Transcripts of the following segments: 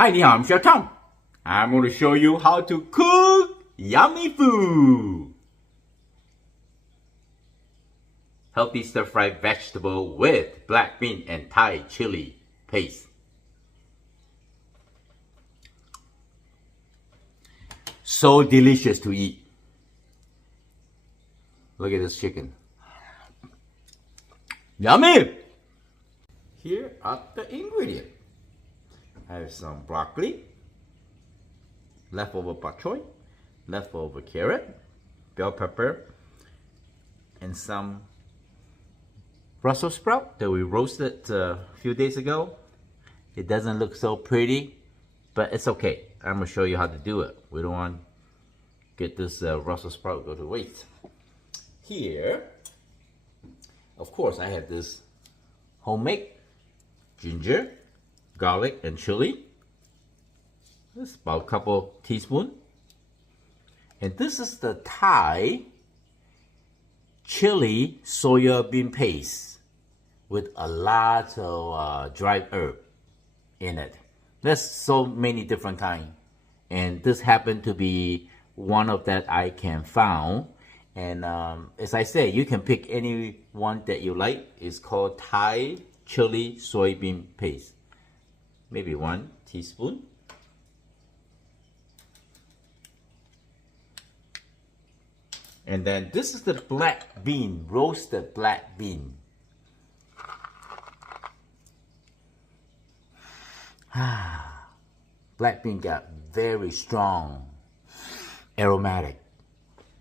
Hi, 你好, I'm Chef Tom. I'm going to show you how to cook yummy food. Healthy stir-fried vegetable with black bean and Thai chili paste. So delicious to eat. Look at this chicken. Yummy! Here are the ingredients. I have some broccoli, leftover bok choy, leftover carrot, bell pepper, and some Brussels sprout that we roasted a few days ago. It doesn't look so pretty, but it's okay. I'm going to show you how to do it. We don't want to get this Brussels sprout go to waste. Here, of course, I have this homemade ginger, garlic, and chili. This is about a couple teaspoons. And this is the Thai Chilli soya bean paste with a lot of dried herb in it. There's so many different kinds. And this happened to be one of that I can found. And as I said, you can pick any one that you like. It's called Thai Chilli soybean paste. Maybe 1 teaspoon. And then this is the black bean, roasted black bean. Black bean got very strong, aromatic,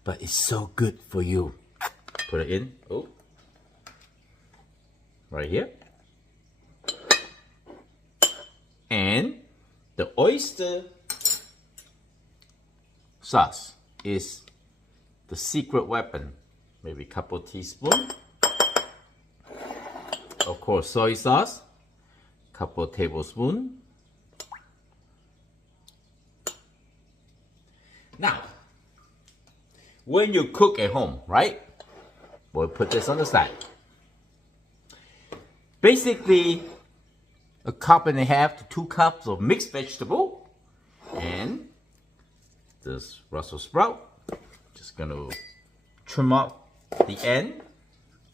but it's so good for you. Put it in, right here. And the oyster sauce is the secret weapon. Maybe a couple teaspoons. Of course, soy sauce, couple tablespoons. Now, when you cook at home, right? We'll put this on the side. Basically, 1.5 cups to 2 cups of mixed vegetable and this Brussels sprout. Just gonna trim up the end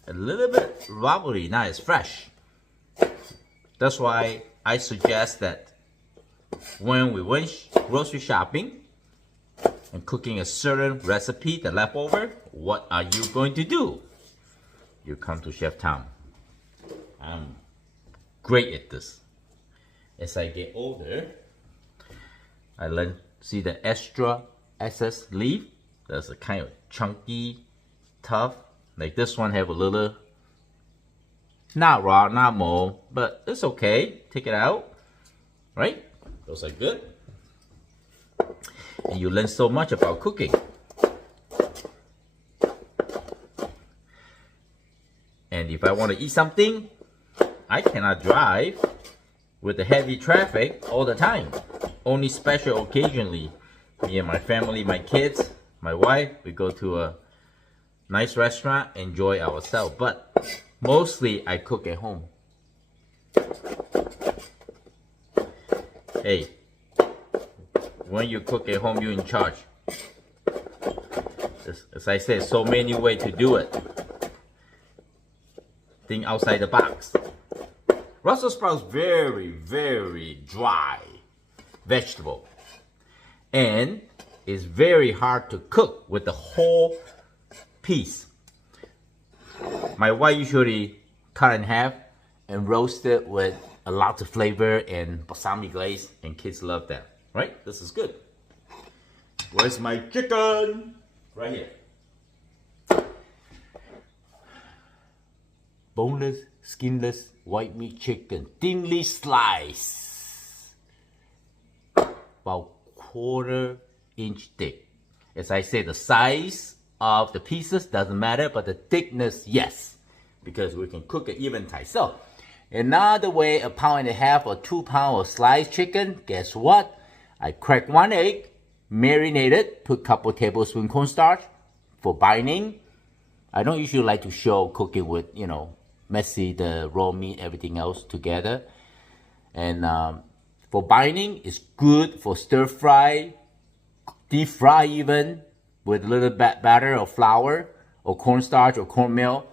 a little bit rubbery, not as fresh. That's why I suggest that when we went grocery shopping and cooking a certain recipe, the leftover, what are you going to do? You come to Chef Tom. I'm great at this. As I get older, I learn see the excess leaf. That's a kind of chunky, tough. Like this one have a little, not raw, not mold, but it's okay. Take it out, right? Those are good. And you learn so much about cooking. And if I want to eat something, I cannot drive with the heavy traffic all the time. Only special occasionally. Me and my family, my kids, my wife, we go to a nice restaurant, enjoy ourselves. But mostly I cook at home. Hey, when you cook at home, you're in charge. As I said, so many ways to do it. Think outside the box. Brussels sprouts very, very dry vegetable. And it's very hard to cook with the whole piece. My wife usually cut in half and roast it with a lot of flavor and balsamic glaze, and kids love that. Right? This is good. Where's my chicken? Right here. Boneless, skinless, white meat chicken, thinly sliced. About 1/4 inch thick. As I say, the size of the pieces doesn't matter, but the thickness, yes, because we can cook it even tight. So, another way, 1.5 pounds or 2 pounds of sliced chicken, guess what? I crack 1 egg, marinate it, put a couple tablespoons cornstarch for binding. I don't usually like to show cooking with, messy, the raw meat, everything else together. And for binding. It's good for stir fry, deep fry even, with a little bit batter or flour or cornstarch or cornmeal.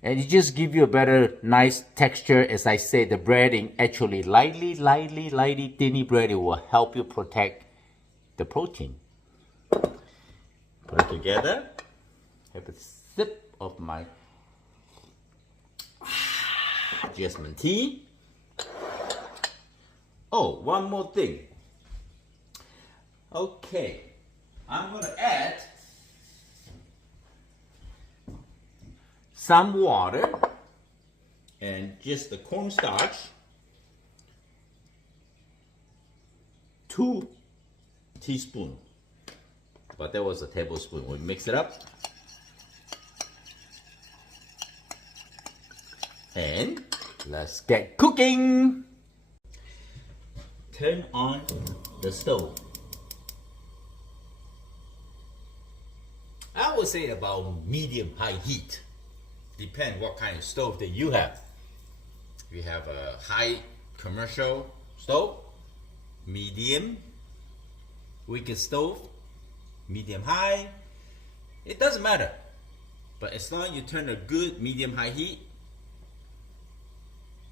And it just gives you a better, nice texture. As I said, the breading actually lightly thinny breading will help you protect the protein. Put it together. Have a sip of my jasmine tea. Oh, one more thing. Okay, I'm gonna add some water and just the cornstarch, 2 teaspoons, but that was a tablespoon. We mix it up and let's get cooking. Turn on the stove. I would say about medium-high heat. Depends what kind of stove that you have. If you have a high commercial stove, medium, wick stove, medium-high, it doesn't matter. But as long as you turn a good medium-high heat,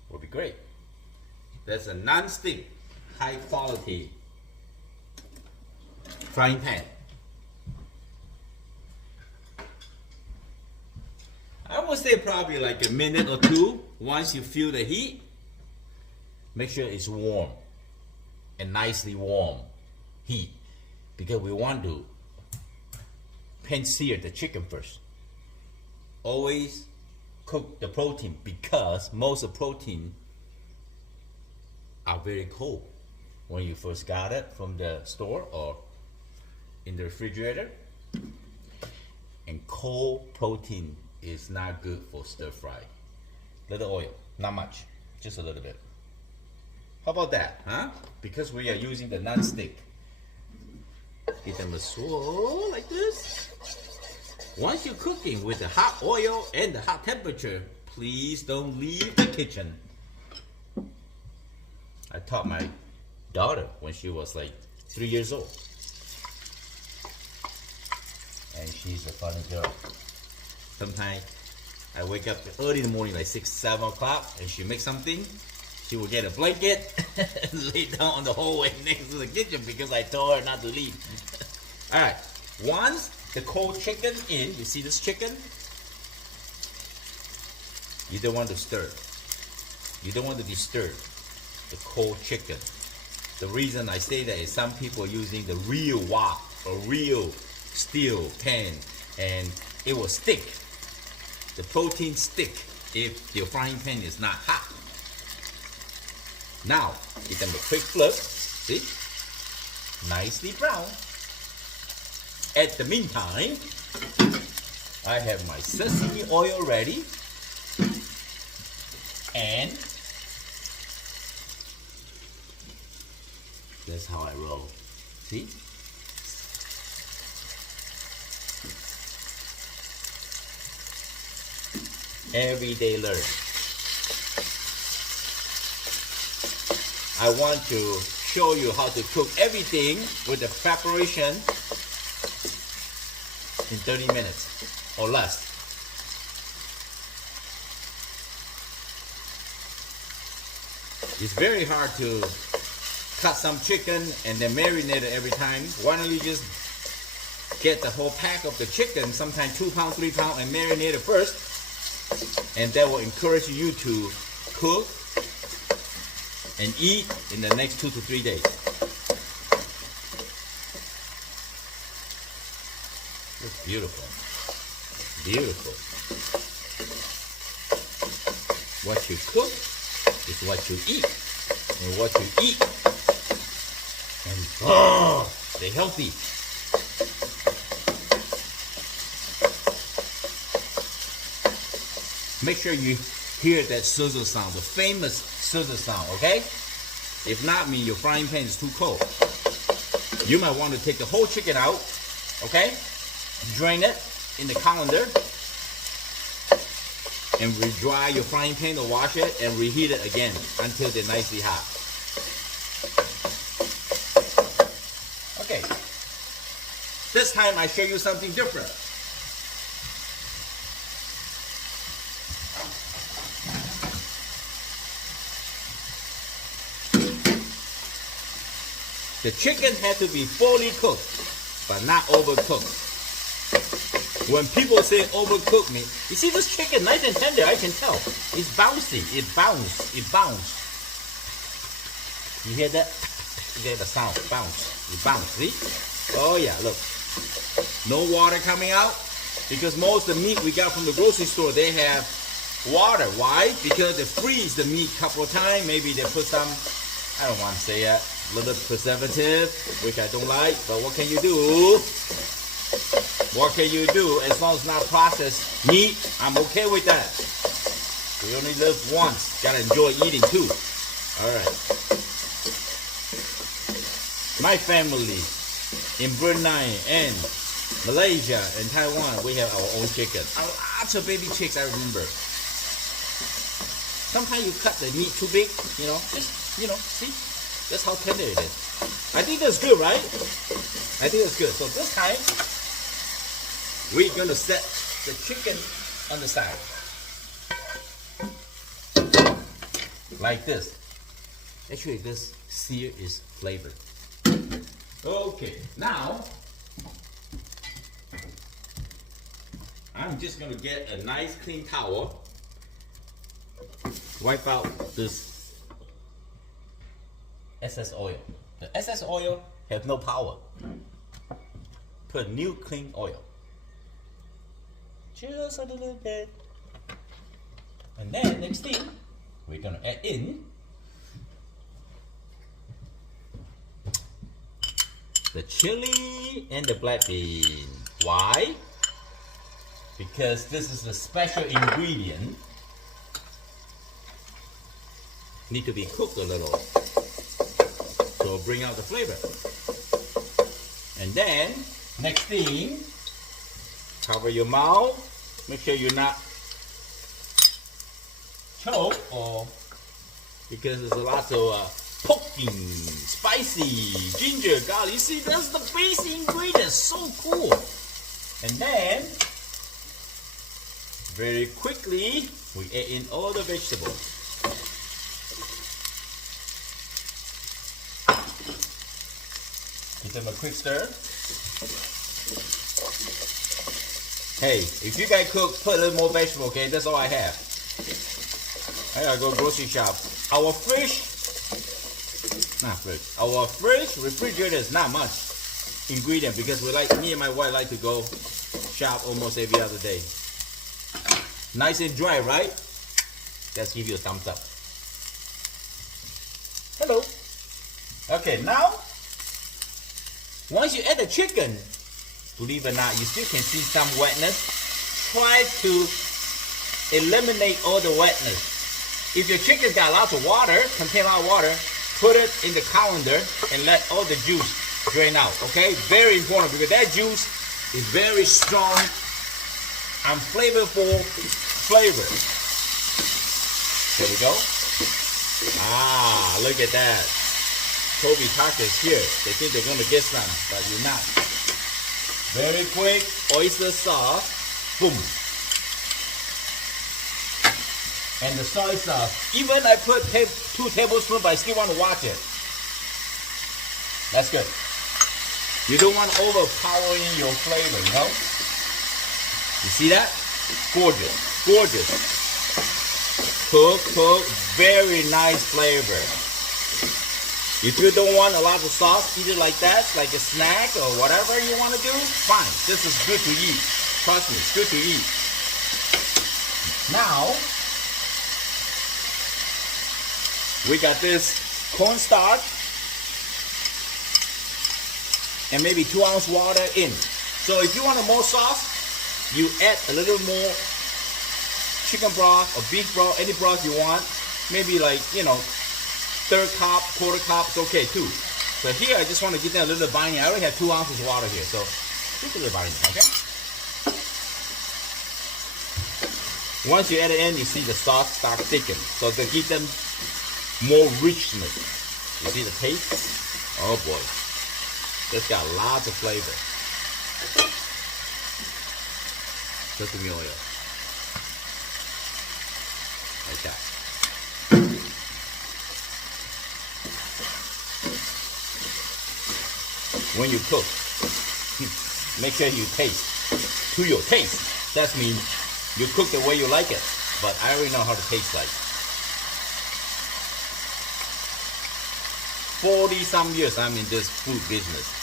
will be great. That's a non-stick, high-quality frying pan. I would say probably like a minute or two. Once you feel the heat, make sure it's warm and nicely warm heat, because we want to pan sear the chicken first. Always cook the protein, because most of the protein are very cold when you first got it from the store or in the refrigerator. And cold protein is not good for stir fry. Little oil, not much, just a little bit. How about that, huh? Because we are using the non-stick. Give them a swirl like this. Once you're cooking with the hot oil and the hot temperature, please don't leave the kitchen. I taught my daughter when she was like 3 years old. And she's a funny girl. Sometimes I wake up early in the morning, like 6, 7 o'clock, and she makes something. She will get a blanket and lay down on the hallway next to the kitchen because I told her not to leave. All right, once the cold chicken in, you see this chicken? You don't want to stir. You don't want to disturb the cold chicken. The reason I say that is some people are using the real wok or real steel pan, and it will stick. The protein stick if your frying pan is not hot. Now, give them a quick flip. See? Nicely brown. At the meantime, I have my sesame oil ready. And that's how I roll. See? Everyday learning. I want to show you how to cook everything with the preparation in 30 minutes or less. It's very hard to cut some chicken and then marinate it every time. Why don't you just get the whole pack of the chicken, sometimes 2 pounds, 3 pounds, and marinate it first. And that will encourage you to cook and eat in the next 2 to 3 days. Looks beautiful. Beautiful. What you cook is what you eat. And what you eat, and they're healthy. Make sure you hear that sizzle sound, the famous sizzle sound, okay? If not, mean your frying pan is too cold. You might want to take the whole chicken out, okay? Drain it in the colander and re-dry your frying pan or wash it and reheat it again until they're nicely hot. Okay. This time I show you something different. The chicken has to be fully cooked, but not overcooked. When people say overcooked meat, you see this chicken nice and tender, I can tell. It's bouncy, it bounce. You hear that? You hear the sound, bounce, it bounce, see? Oh yeah, look. No water coming out, because most of the meat we got from the grocery store, they have water. Why? Because they freeze the meat a couple of times, maybe they put some, I don't want to say that, a little preservative, which I don't like, but what can you do? What can you do? As long as it's not processed meat, I'm okay with that. We only live once. Gotta enjoy eating too. Alright. My family in Brunei and Malaysia and Taiwan, we have our own chicken. Lots of baby chicks, I remember. Sometimes you cut the meat too big, just, see? That's how tender it is. I think that's good, right? I think that's good. So this time, we're gonna set the chicken on the side. Like this. Actually, this sear is flavored. Okay, now, I'm just gonna get a nice clean towel. Wipe out this excess oil. The excess oil has no power. Put new clean oil. Just a little bit. And then next thing, we're gonna add in the chili and the black bean. Why? Because this is a special ingredient. Need to be cooked a little. So bring out the flavor. And then, next thing, cover your mouth. Make sure you're not choke, or because there's a lot of poking, spicy, ginger, garlic. You see, that's the basic ingredient. So cool. And then, very quickly, we add in all the vegetables. Give them a quick stir. Hey, if you guys cook, put a little more vegetable, okay? That's all I have. I gotta go grocery shop. Our fridge, refrigerator is not much ingredient, because me and my wife like to go shop almost every other day. Nice and dry, right? Let's give you a thumbs up. Hello. Okay, now, once you add the chicken, believe it or not, you still can see some wetness. Try to eliminate all the wetness. If your chicken's got lots of water, contain a lot of water, put it in the colander and let all the juice drain out, okay? Very important, because that juice is very strong and flavorful flavor. There we go. Ah, look at that. Toby Tucker's here. They think they're gonna get some, but you're not. Very quick, oyster sauce. Boom. And the soy sauce. Even I put 2 tablespoons, but I still want to watch it. That's good. You don't want overpowering your flavor, you know? You see that? Gorgeous. Gorgeous. Cook. Very nice flavor. If you don't want a lot of sauce, eat it like that, like a snack or whatever you want to do, fine. This is good to eat. Trust me, it's good to eat. Now, we got this cornstarch and maybe 2-ounce water in. So if you want more sauce, you add a little more chicken broth or beef broth, any broth you want. Maybe like, 1/3 cup, 1/4 cup, it's okay too. So here I just want to give them a little binding. I already have 2 ounces of water here, so just a little binding, okay? Once you add it in, you see the sauce start thicken. So to give them more richness. You see the taste? Oh boy. It's got lots of flavor. Sesame oil. Like that. When you cook, make sure you taste to your taste. That means you cook the way you like it. But I already know how to taste like. 40-some years I'm in this food business.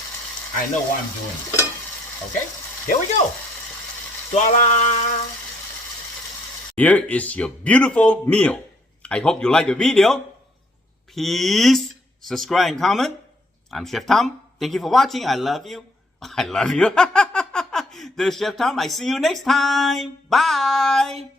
I know what I'm doing. Okay, here we go. Voila! Here is your beautiful meal. I hope you like the video. Please subscribe and comment. I'm Chef Tom. Thank you for watching. I love you. I love you. This is Chef Tom. I see you next time. Bye.